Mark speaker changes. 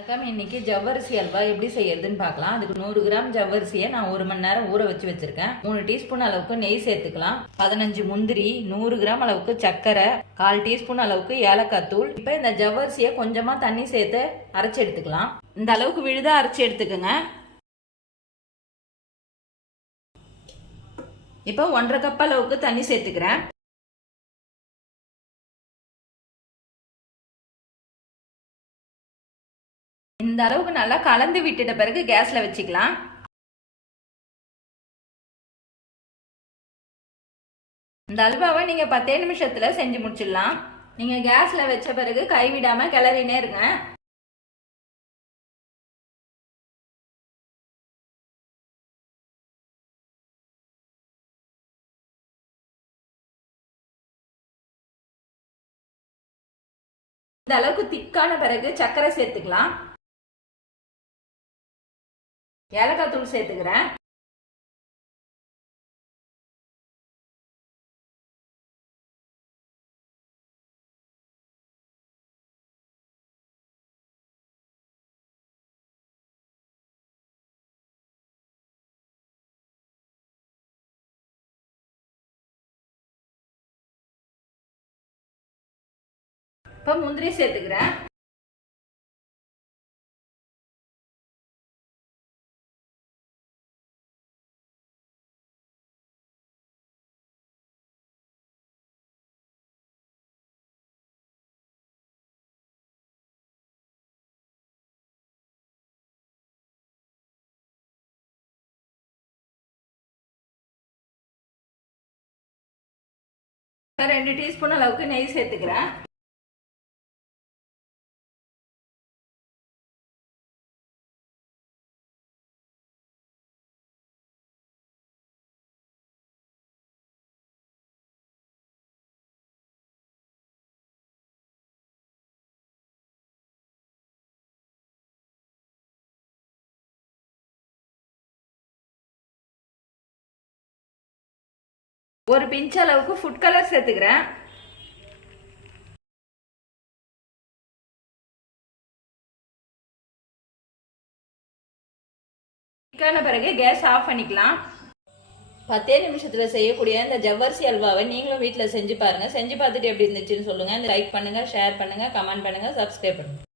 Speaker 1: வணக்கம். இன்னைக்கு ஜவ்வரிசி அல்வா எப்படி செய்யறதுன்னு பார்க்கலாம். அதுக்கு நூறு கிராம் ஜவ்வரிசியை நான் ஒரு மணி நேரம் ஊற வச்சு வச்சிருக்கேன். மூணு டீஸ்பூன் அளவுக்கு நெய் சேர்த்துக்கலாம். பதினஞ்சு முந்திரி நூறு கிராம் அளவுக்கு சர்க்கரை கால் டீஸ்பூன் அளவுக்கு ஏலக்காய் தூள். இப்போ இந்த ஜவ்வரிசியை கொஞ்சமா தண்ணி சேர்த்து அரைச்சி எடுத்துக்கலாம். இந்த அளவுக்கு விழுதா அரைச்சி எடுத்துக்கோங்க. இப்போ ஒன்றரை கப் அளவுக்கு தண்ணி சேர்த்துக்கிறேன். இந்த அளவுக்கு நல்லா கலந்து விட்டுட்ட பிறகு கேஸில் வச்சுக்கலாம். இந்த அல்வாவை நீங்கள் பத்தே நிமிஷத்தில் செஞ்சு முடிச்சிடலாம். நீங்கள் கேஸில் வச்ச பிறகு கைவிடாமல் கிளறினே இருங்க. இந்த அளவுக்கு திக்கான பிறகு சர்க்கரை சேர்த்துக்கலாம். ஏலக்காய் தூள் சேர்த்துக்கிறேன். இப்போ முந்திரி சேர்த்துக்கிறேன். ரெண்டு டீஸ்பூன் அளவுக்கு நெய் சேர்த்துக்கிறேன். ஒரு பிஞ்ச் அளவுக்கு ஃபுட் கலர் சேர்த்துக்கிறேன். சிக்கான பிறகு கேஸ் ஆஃப் பண்ணிக்கலாம். பத்தே நிமிஷத்தில் செய்யக்கூடிய இந்த ஜவ்வரிசி அல்வாவை நீங்களும் வீட்டில் செஞ்சு பாருங்க. செஞ்சு பார்த்துட்டு எப்படி இருந்துச்சுன்னு சொல்லுங்கள் இந்த லைக் பண்ணுங்க ஷேர் பண்ணுங்க கமெண்ட் பண்ணுங்க சப்ஸ்கிரைப் பண்ணுங்கள்